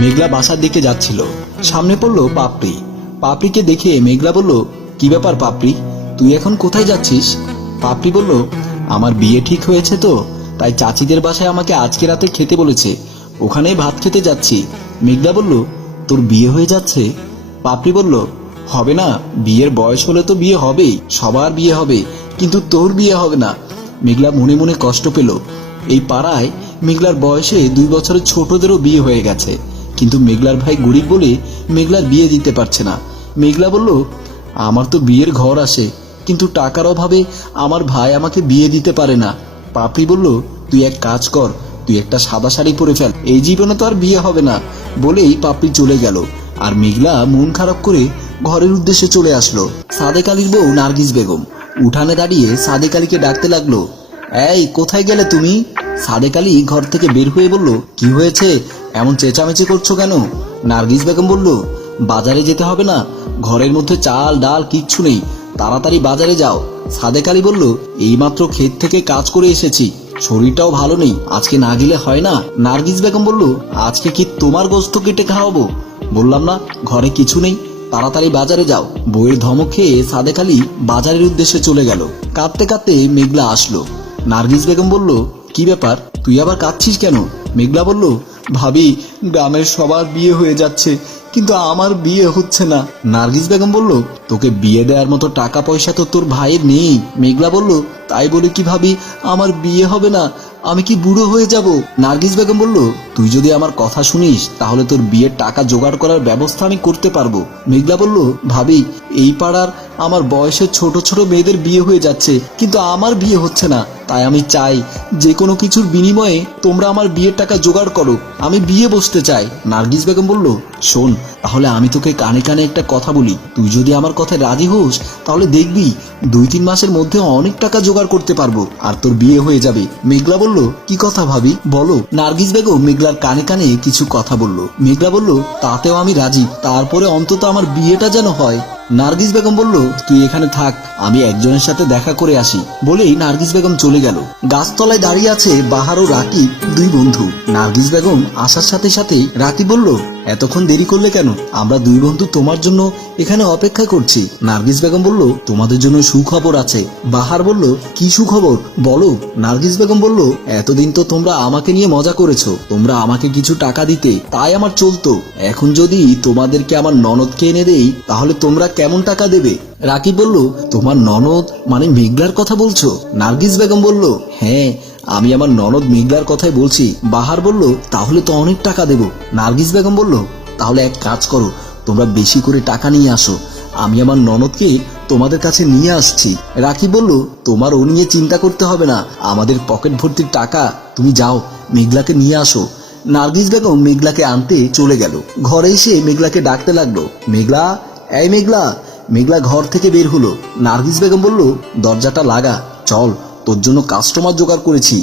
মেঘলা বাসার দিকে যাচ্ছিল। সামনে পড়লো পাপড়ি। পাপড়িকে দেখে মেঘলা বলল, কি ব্যাপার পাপড়ি, তুই এখন কোথায় যাচ্ছিস? পাপড়ি বলল, আমার বিয়ে ঠিক হয়েছে তো, তাই চাচিদের বাসায় আমাকে আজকে রাতে খেতে বলেছে, ওখানেই ভাত খেতে যাচ্ছি। মেঘলা বলল, তোর বিয়ে হয়ে যাচ্ছে? পাপড়ি বলল, হবে না, বিয়ের বয়স হলে তো বিয়ে হবেই, সবার বিয়ে হবে, কিন্তু তোর বিয়ে হবে না। মেঘলা মনে মনে কষ্ট পেল। এই পাড়ায় মেঘলার বয়সে 2 বছরের ছোটদেরও বিয়ে হয়ে গেছে, কিন্তু মেঘলার ভাই গরিব বলে মেঘলার বিয়ে দিতে পারছে না। মেঘলা বলল, আমার তো বিয়ের ঘর আসে, কিন্তু টাকার অভাবে আমার ভাই আমাকে বিয়ে দিতে পারে না। পাপড়ি বলল, তুই এক কাজ কর, তুই একটা সাদা শাড়ি পরে ফেল, এই জীবনে তো আর বিয়ে হবে না। বলেই পাপড়ি চলে গেল। আর মেঘলা মন খারাপ করে ঘরের উদ্দেশ্যে চলে আসলো। সাদেক আলীর বউ নার্গিস বেগম উঠানে দাঁড়িয়ে সাদেক আলীকে ডাকতে লাগলো, এই কোথায় গেলে তুমি? সাদেক আলী ঘর থেকে বের হয়ে বলল, কি হয়েছে, এমন চেঁচামেচি করছো কেন? নার্গিস বেগম বলল, বাজারে যেতে হবে না, ঘরের মধ্যে চাল ডাল কিচ্ছু নেই, তাড়াতাড়ি বাজারে যাও। সাদেক আলী বলল, এইমাত্র ক্ষেত থেকে কাজ করে এসেছি, শরীরটাও ভালো নেই, আজকে না গেলে হয় না। নার্গিস বেগম বলল, আজকে কি তোমার গোস্ত কেটে খাওয়াবো? বললাম না ঘরে কিছু নেই, তাড়াতাড়ি বাজারে যাও। বইয়ের ধমক খেয়ে সাদেক আলী বাজারের উদ্দেশ্যে চলে গেল। কাঁদতে কাঁদতে মেঘলা আসলো। নার্গিস বেগম বলল, কি ব্যাপার, তুই আবার কাঁদছিস কেন? মেঘলা বলল, ভাবি, গ্রামের সবার বিয়ে হয়ে যাচ্ছে, কিন্তু আমার বিয়ে হচ্ছে না। নার্গিস বেগম বলল, তোকে বিয়ে দেওয়ার মতো টাকা পয়সা তো তোর ভাইয়ের নেই। মেঘলা বলল, তাই বলে কি ভাবি আমার বিয়ে হবে না? আমি কি বুড়ো হয়ে যাব? নার্গিস বেগম বলল, তুই যদি আমার কথা শুনিস তাহলে তোর বিয়ের টাকা জোগাড় করার ব্যবস্থা আমি করতে পারবো। মেঘলা বলল, ভাবি, এই পাড়ার আমার বয়সের ছোট ছোট মেয়েদের বিয়ে হয়ে যাচ্ছে, কিন্তু আমার বিয়ে হচ্ছে না, তাই আমি চাই যে কোনো কিছুর বিনিময়ে তোমরা আমার বিয়ের টাকা জোগাড় করো, আমি বিয়ে বসতে চাই। নার্গিস বেগম বলল, শোন, তাহলে আমি তোকে কানে কানে একটা কথা বলি, তুই যদি আমার কথায় রাজি হোস তাহলে দেখবি 2-3 মাসের মধ্যে অনেক টাকা জোগাড় করতে পারবো, আর তোর বিয়ে হয়ে যাবে। মেঘলা বলল, কি কথা ভাবি, বলো। নার্গিস বেগম মেঘলার কানে কানে কিছু কথা বলল। মেঘলা বলল, তাতেও আমি রাজি, তারপরে অন্তত আমার বিয়েটা যেন হয়। নার্গিস বেগম বলল, তুই এখানে থাক, আমি একজনের সাথে দেখা করে আসি। বলেই নার্গিস বেগম চলে গেল। গাছতলায় দাঁড়িয়ে আছে বাহার ও রাকিব, 2 বন্ধু। নার্গিস বেগম আসার সাথে সাথেই রাকিব বলল, এতক্ষণ দেরি করলে কেন? আমরা 2 বন্ধু তোমার জন্য এখানে অপেক্ষা করছি। নার্গিস বেগম বলল, তোমাদের জন্য সুখবর আছে। বাহার বলল, কি সুখবর বলো। নার্গিস বেগম বলল, এতদিন তো তোমরা আমাকে নিয়ে মজা করেছো, তোমরা আমাকে কিছু টাকা দিতে, তাই আমার চলতো, এখন যদি তোমাদেরকে আমার ননদকে এনে দেই তাহলে তোমরা কেমন টাকা দেবে? রাকিব বলল, তোমার ননদ মানে মেঘলার কথা বলছো? নার্গিস বেগম বলল, হ্যাঁ, আমি আমার ননদ মেঘলার কথাই বলছি। বাহার বলল, তাহলে তো অনেক টাকা দেব। নার্গিস বেগম বলল, তাহলে এক কাজ করো, তোমরা বেশি করে টাকা নিয়ে আসো, আমি আমার ননদকে তোমাদের কাছে নিয়ে আসছি। রাকিব বলল, তোমার ও নিয়ে চিন্তা করতে হবে না, আমাদের পকেট ভর্তির টাকা, তুমি যাও মেঘলাকে নিয়ে আসো। নার্গিস বেগম মেঘলাকে আনতে চলে গেল। ঘরে এসে মেঘলাকে ডাকতে লাগলো, মেঘলা, এই মেঘলা। মেঘলা ঘর থেকে বের হলো। নার্গিস বেগম বলল, দরজাটা লাগা, চল, তোর জন্য কাস্টমার জোগাড় করেছি,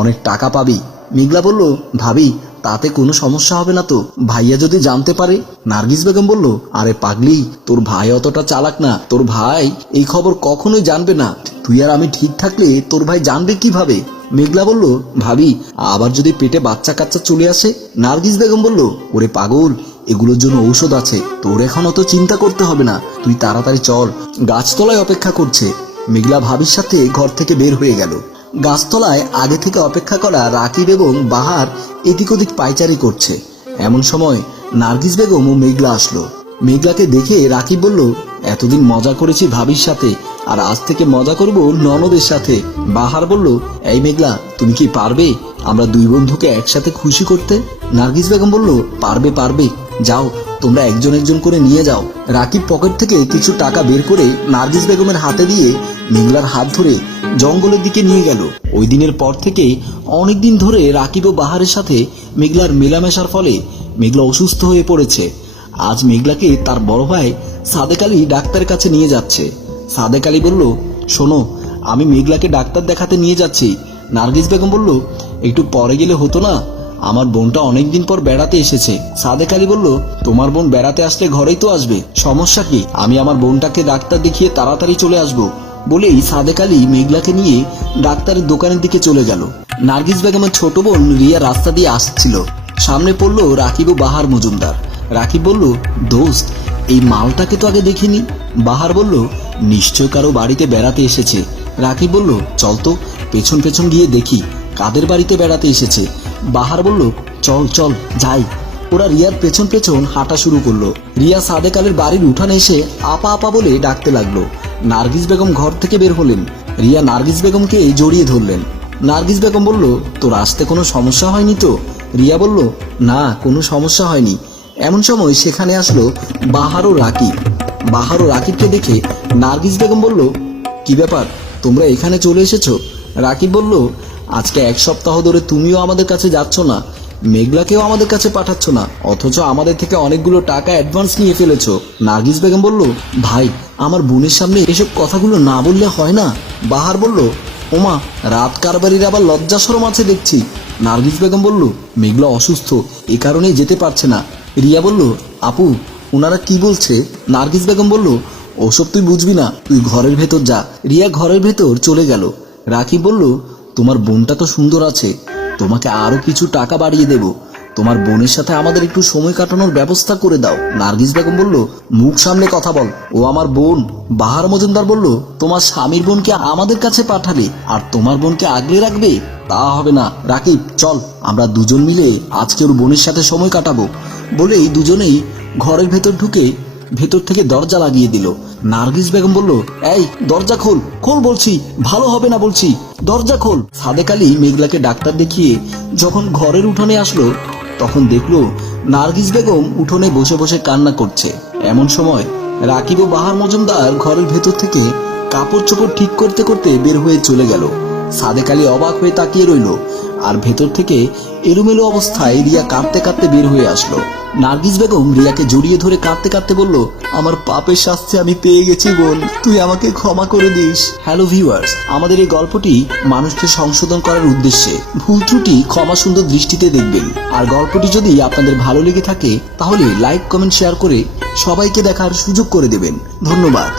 অনেক টাকা পাবি। মেঘলা বলল, ভাবি, তাতে কোনো সমস্যা হবে না তো? ভাইয়া যদি জানতে পারে? নার্গিস বেগম বলল, আরে পাগলি, তোর ভাই অতটা চালাক না, তোর ভাই এই খবর কখনোই জানবে না, তুই আর আমি ঠিক থাকলে তোর ভাই জানবে কিভাবে? মেঘলা বলল, ভাবি, আবার যদি পেটে বাচ্চা কাচ্চা চলে আসে? নার্গিস বেগম বলল, ওরে পাগল, এগুলোর জন্য ঔষধ আছে, তোর এখন অত চিন্তা করতে হবে না, তুই তাড়াতাড়ি চল, গাছতলায় অপেক্ষা করছে। মেঘলা ভাবির সাথে ঘর থেকে বের হয়ে গেল। গাছতলায় আগে থেকে অপেক্ষা করা রাকিব এবং বাহার এদিক ওদিক পায়চারি করছে। এমন সময় নার্গিস বেগম ও মেঘলা আসলো। মেঘলাকে দেখে রাকিব বলল, এতদিন মজা করেছি ভাবির সাথে, আর আজ থেকে মজা করব ননদের সাথে। বাহার বলল, এই মেঘলা, তুমি কি পারবে আমরা 2 বন্ধুকে একসাথে খুশি করতে? নার্গিস বেগম বলল, পারবে পারবে, যাও, তোমরা একজন একজন করে নিয়ে যাও। রাকিব পকেট থেকে কিছু টাকা বের করে নার্গিস বেগমের হাতে দিয়ে মেঘলার হাত ধরে জঙ্গলের দিকে নিয়ে গেল। ওই দিনের পর থেকে অনেকদিন ধরে রাকিব ও বাহারের সাথে মেঘলার মেলামেশার ফলে মেঘলা অসুস্থ হয়ে পড়েছে। আজ মেঘলাকে তার বড় ভাই সাদেক আলী ডাক্তারের কাছে নিয়ে যাচ্ছে। সাদেক আলী বলল, শোনো, আমি মেঘলাকে ডাক্তার দেখাতে নিয়ে যাচ্ছি। নার্গিস বেগম বলল, একটু পরে গেলে হতো না, আমার বোনটা অনেকদিন পর বেড়াতে এসেছে। সাদেক আলী বলল, তোমার বোন বেড়াতে আসলে ঘরেই তো আসবে, সমস্যা কি, আমি আমার বোনটাকে ডাক্তার দেখিয়ে তাড়াতাড়ি চলে আসবো। বলেই সাদেক আলী মেঘলাকে নিয়ে ডাক্তারের দোকানের দিকে চলে গেল। নার্গিস বেগমের ছোট বোন রিয়া রাস্তা দিয়ে আসছিল। সামনে পড়লো রাকিব ও বাহার মজুমদার। রাকিব বলল, দোস্ত এই মালটাকে তো আগে দেখিনি। বাহার বলল, নিশ্চয় কারো বাড়িতে বেড়াতে এসেছে। রাকিব বলল, চল তো পেছন পেছন গিয়ে দেখি কাদের বাড়িতে বেড়াতে এসেছে। বাহার বলল, চল চল যাই। ওরা রিয়ার পেছন পেছন হাঁটা শুরু করলো। রিয়া সাদেক আলীর বাড়ির উঠানে এসে আপা আপা বলে ডাকতে লাগলো। নার্গিস বেগম ঘর থেকে বের হলেন। রিয়া নার্গিস বেগমকে জড়িয়ে ধরলেন। নার্গিস বেগম বলল, তোর আসতে কোনো সমস্যা হয়নি তো? রিয়া বলল, না কোনো সমস্যা হয়নি। এমন সময় সেখানে আসলো বাহার ও রাকিব। বাহার ও রাকিবকে দেখে নার্গিস বেগম বলল, কি ব্যাপার তোমরা এখানে চলে এসেছো? রাকিব বলল, আজকে 1 সপ্তাহ ধরে তুমিও আমাদের কাছে যাচ্ছ না, মেঘলাকেও আমাদের কাছে পাঠাচ্ছ না, অথচ আমাদের থেকে অনেকগুলো টাকা অ্যাডভান্স নিয়ে ফেলেছো। নার্গিস বেগম বলল, ভাই আমার বোনের সামনে এসব কথাগুলো না বললে হয় না। বাহার বলল, ওমা রাত কারবারির আবার লজ্জা শরম আছে দেখছি। নার্গিস বেগম বলল, মেঘলা অসুস্থ এ কারণেই যেতে পারছে না। রিয়া বলল, আপু ওনারা কি বলছে? নার্গিস বেগম বলল, ওসব তুই বুঝবি না, তুই ঘরের ভেতর যা। রিয়া ঘরের ভেতর চলে গেল। রাকিব বলল, তোমার বোনটা তো সুন্দর আছে, তোমাকে আরো কিছু টাকা বাড়িয়ে দেব, তোমার বোনের সাথে আমাদের একটু সময় কাটানোর ব্যবস্থা করে দাও। নার্গিস বেগম বলল, মুখ সামনে কথা বল, ও আমার বোন। বাহার মজুমদার বলল, তোমার স্বামীর বোনকে আমাদের কাছে পাঠালে আর তোমার বোনকে আগলে রাখবে? তা হবে না। রাকিব চল আমরা দুজন মিলে আজকে ওর বোনের সাথে সময় কাটাবো। বলেই দুজনেই ঘরের ভেতর ঢুকে ভেতর থেকে দরজা লাগিয়ে দিল। নার্গিস বেগম বলল, এই দরজা খোল, খোল বলছি, ভালো হবে না বলছি, দরজা খোল। সাদেক আলী মেঘলাকে ডাক্তার দেখিয়ে যখন ঘরের উঠোনে আসলো তখন দেখলো নার্গিস বেগম উঠোনে বসে বসে কান্না করছে। এমন সময় রাকিব ও বাহার মজুমদার ঘরের ভেতর থেকে কাপড় চোপড় ঠিক করতে করতে বের হয়ে চলে গেল। সাদেক আলী অবাক হয়ে তাকিয়ে রইল। আর ভেতর থেকে এলোমেলো অবস্থায় রিয়া কাঁদতে কাঁদতে বের হয়ে আসলো। নার্গিস বেগম রিয়াকে জড়িয়ে ধরে কাঁদতে কাঁদতে বলল, আমার পাপের শাস্তি আমি পেয়ে গেছি বোন, তুই আমাকে ক্ষমা করে দিস। হ্যালো ভিউয়ার্স, আমাদের এই গল্পটি মানুষকে সংশোধন করার উদ্দেশ্যে, ভুল ত্রুটি ক্ষমা সুন্দর দৃষ্টিতে দেখবেন। আর গল্পটি যদি আপনাদের ভালো লেগে থাকে তাহলে লাইক কমেন্ট শেয়ার করে সবাইকে দেখার সুযোগ করে দেবেন। ধন্যবাদ।